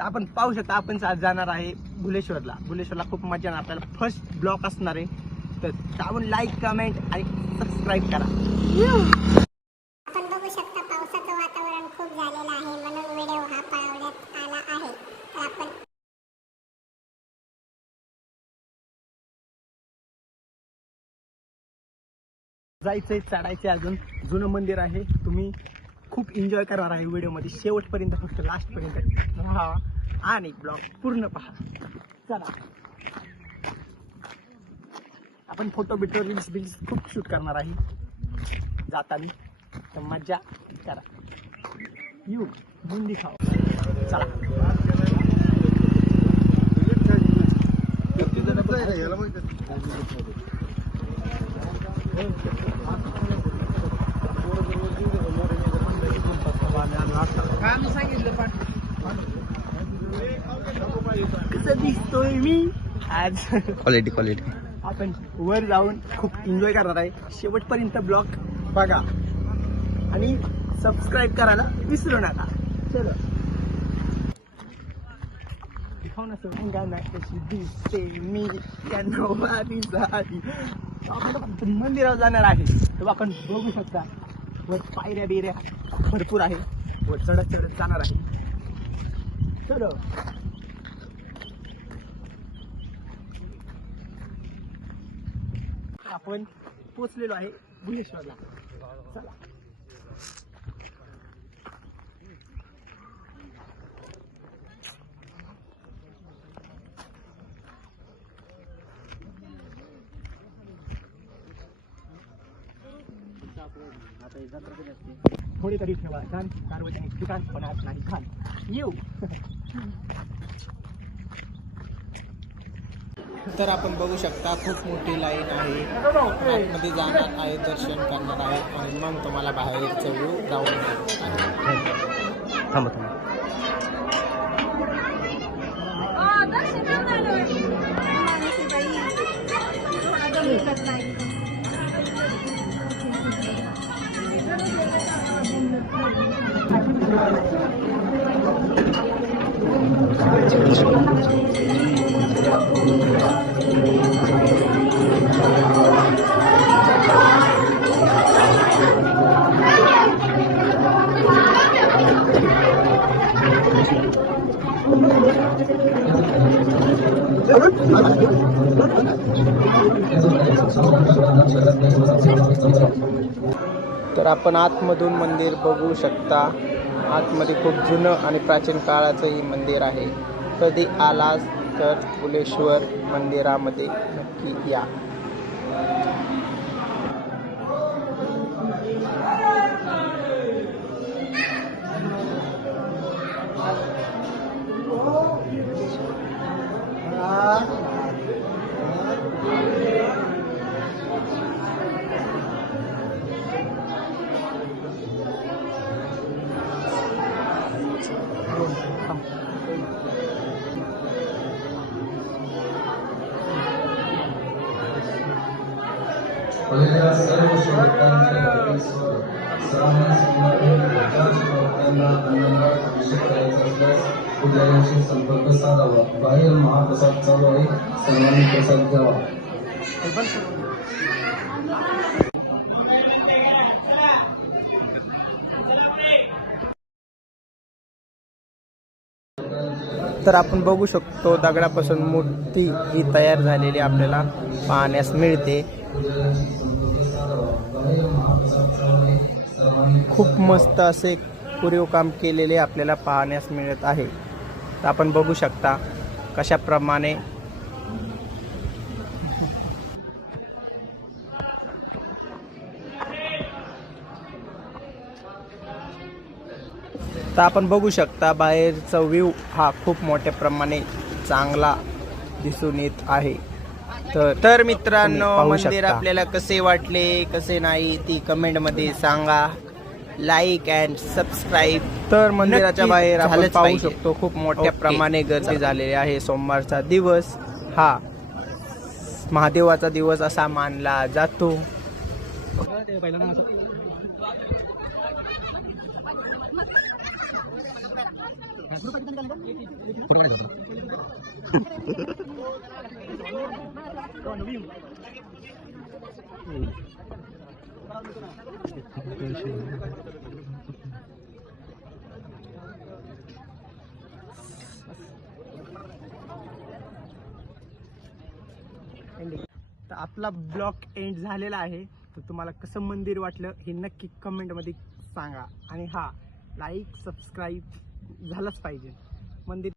तर आपण पाहू शकता आपण आज जाणार आहे बुलेश्वरला खूप मजा येणार आपल्याला. फर्स्ट ब्लॉग असणार आहे, तर आपण लाईक कमेंट आणि सबस्क्राईब करा. आपण बघू शकता पावसाचं वातावरण खूप झालेलं आहे म्हणून व्हिडिओ हा पळवण्यात आला आहे. तर आपण जायचंय चढायचे अजून जुनं मंदिर आहे. तुम्ही खूप एन्जॉय करणार आहे व्हिडिओमध्ये शेवटपर्यंत, फक्त लास्टपर्यंत राहा आणि ब्लॉग पूर्ण पहा. चला आपण फोटो बिटो रील्स खूप शूट करणार आहे जाताना, तर मजा करा. येऊ बुंदी खाऊ. चला कसं दिसतोय मी आज. क्वालिटी आपण वर जाऊन खूप एन्जॉय करणार आहे. शेवटपर्यंत ब्लॉग बघा आणि सबस्क्राईब करायला विसरू नका. चलो दिखाव ना गाणं कशी दिसते मी या नऊवारी साडी. आपण मंदिरावर जाणार आहे, तर आपण बघू शकता वर पायऱ्या बिऱ्या भरपूर आहे, वर चढत जाणार आहे. चलो आपण पोचलेलो आहे बुलेश्वरला. चला थोडी तरी ठेवा छान, सार्वजनिक ठिकाण पण नाही खान. येऊ तर आपण बघू शकता खूप मोठी लाईन आहे. आतमध्ये जाणार आहे, दर्शन करणार आहे आणि मग तुम्हाला बाहेरचं व्ह्यू जाऊन थांबा. तर आपण आतमधून मंदिर बघू शकता. आतमध्ये खूप जुनं आणि प्राचीन काळाचं हे मंदिर आहे. कधी आलास तर बुलेश्वर मंदिरामध्ये नक्की या. पहिल्या सर्व सेवकांना श्रावण सोमवारी ज्या सेवकांना अन्नदान अभिषेक करायचा असल्यास पुजाऱ्यांशी संपर्क साधावा. बाहेर महाप्रसाद चालू आहे, सर्वांनी प्रसाद घ्यावा. तर आपण बघू शकतो दगडापासून मूर्ती ही तयार झालेली आपल्याला पाहण्यास मिळते. खूप मस्त असे कोरीव काम केलेले आपल्याला पाहण्यास मिळत आहे. तर आपण बघू शकता कशाप्रमाणे तर आपण बघू शकता बाहेरचा व्ह्यू हा खूप मोठ्या प्रमाणे चांगला दिसून येत आहे. तर मित्रांनो मंदिर आपल्याला कसे वाटले कसे नाही ती कमेंट मध्ये सांगा. Like and subscribe. तर मंदिराच्या बाहेर आपण पाहू शकतो खूप मोठ्या प्रमाणे गर्दी झालेली आहे. सोमवारचा दिवस हा महादेवाचा दिवस असा मानला जातो. फोटो काढायचा तर आपला ब्लॉग एंड झालेला आहे. तर तुम्हाला कसं मंदिर वाटलं हे नक्की कमेंटमध्ये सांगा. आणि हा लाईक सबस्क्राईब झालंच पाहिजे. मंदिर